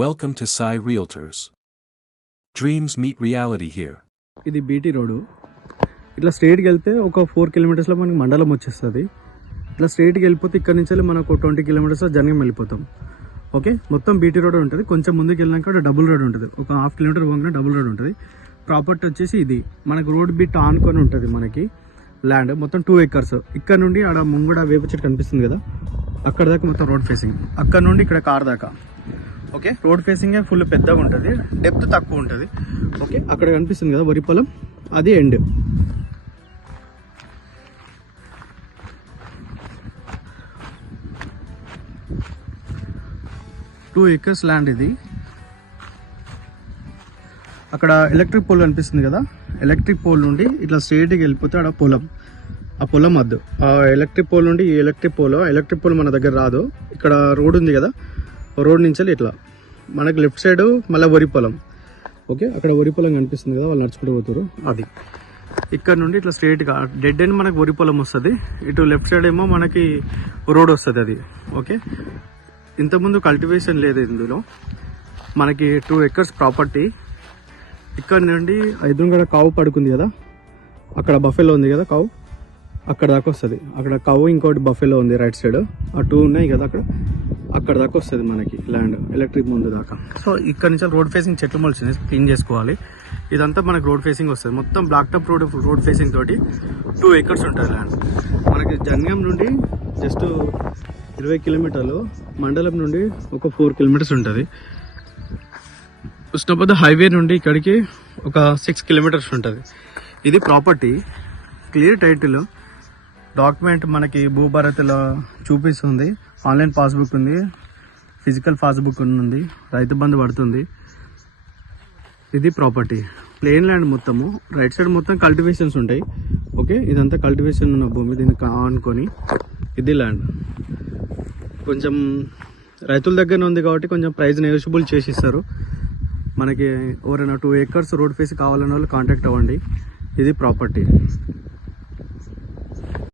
Welcome to Sai Realtors. Dreams meet reality here. ఇది BT road. ఇట్లా స్ట్రైట్కి వెళ్తే ఒక 4 కిలోమీటర్స్లో మనకి మండలం వచ్చేస్తుంది. ఇట్లా స్ట్రైట్కి వెళ్ళిపోతే ఇక్కడ నుంచి మనకు 20 కిలోమీటర్స్లో జర్నీ వెళ్ళిపోతాం. ఓకే, మొత్తం బీటీ రోడ్ ఉంటుంది. కొంచెం ముందుకు వెళ్ళినాక డబుల్ రోడ్ ఉంటుంది. ఒక 1/2 కిలోమీటర్ పోగానే డబుల్ రోడ్ ఉంటుంది. ప్రాపర్టీ వచ్చేసి ఇది మనకు రోడ్ బిట్ ఆనుకొని ఉంటుంది. మనకి ల్యాండ్ మొత్తం 2 acres. ఇక్కడ నుండి ఆడ ముంగడ వేప చెట్టు కనిపిస్తుంది కదా, అక్కడ దాకా మొత్తం రోడ్ ఫేసింగ్. అక్కడ నుండి ఇక్కడ కార్ దాకా. ఓకే, రోడ్ ఫేసింగే ఫుల్ పెద్దగా ఉంటుంది, డెప్త్ తక్కువ ఉంటుంది. ఓకే, అక్కడ కనిపిస్తుంది కదా వరి పొలం, అది ఎండ్. టూ ఎకర్స్ ల్యాండ్ ఇది. అక్కడ ఎలక్ట్రిక్ పోల్ కనిపిస్తుంది కదా, ఎలక్ట్రిక్ పోల్ నుండి ఇట్లా స్ట్రైట్కి వెళ్ళిపోతే ఆడ పొలం, ఆ పొలం వద్దు. ఆ ఎలక్ట్రిక్ పోల్ నుండి ఈ ఎలక్ట్రిక్ పోల్ మన దగ్గర రాదు. ఇక్కడ రోడ్ ఉంది కదా, రోడ్ నుంచి ఇట్లా మనకి లెఫ్ట్ సైడ్ మళ్ళీ వరి పొలం. ఓకే, అక్కడ వరి పొలం కనిపిస్తుంది కదా, వాళ్ళు నడుచుకుంటూ పోతారు. అది ఇక్కడ నుండి ఇట్లా స్ట్రైట్గా డెడ్ ఎండ్ మనకి వరి పొలం వస్తుంది. ఇటు లెఫ్ట్ సైడ్ ఏమో మనకి రోడ్ వస్తుంది అది. ఓకే, ఇంతకుముందు కల్టివేషన్ లేదు ఇందులో. మనకి 2 acres ప్రాపర్టీ. ఇక్కడ నుండి ఎదురుగడ కావు పడుకుంది కదా, అక్కడ బఫెలో ఉంది కదా కావు, అక్కడ దాకా వస్తుంది. అక్కడ కావు ఇంకోటి బఫెలో ఉంది రైట్ సైడ్. ఆ 2 ఉన్నాయి కదా అక్కడ దాకా వస్తుంది మనకి ల్యాండ్, ఎలక్ట్రిక్ ముందు దాకా. సో ఇక్కడ నుంచి రోడ్ ఫేసింగ్ చెట్లు మొలిచింది, క్లీన్ చేసుకోవాలి. ఇదంతా మనకి రోడ్ ఫేసింగ్ వస్తుంది. మొత్తం బ్లాక్ టాప్ రోడ్ ఫేసింగ్ తోటి 2 acres ఉంటుంది ల్యాండ్. మనకి జంగం నుండి జస్ట్ 20 కిలోమీటర్లు, మండలం నుండి ఒక 4 kilometers ఉంటుంది. ఉస్నాబాద్ హైవే నుండి ఇక్కడికి ఒక 6 kilometers ఉంటుంది. ఇది ప్రాపర్టీ, క్లియర్ టైటిల్, డాక్యుమెంట్ మనకి భూభారతిలో చూపిస్తుంది. ఆన్లైన్ పాస్బుక్ ఉంది, ఫిజికల్ పాస్బుక్ ఉంది, రైతు బంధు పడుతుంది. ఇది ప్రాపర్టీ, ప్లెయిన్ ల్యాండ్ మొత్తము. రైట్ సైడ్ మొత్తం కల్టివేషన్స్ ఉంటాయి. ఓకే, ఇదంతా కల్టివేషన్ ఉన్న భూమి, దీన్ని ఆనుకొని ఇది ల్యాండ్. కొంచెం రైతుల దగ్గర ఉంది కాబట్టి కొంచెం ప్రైస్ నెగోషియబుల్ చేసి ఇస్తారు మనకి. ఎవరైనా 2 acres రోడ్ ఫేస్ కావాలన్న వాళ్ళు కాంటాక్ట్ అవ్వండి. ఇది ప్రాపర్టీ.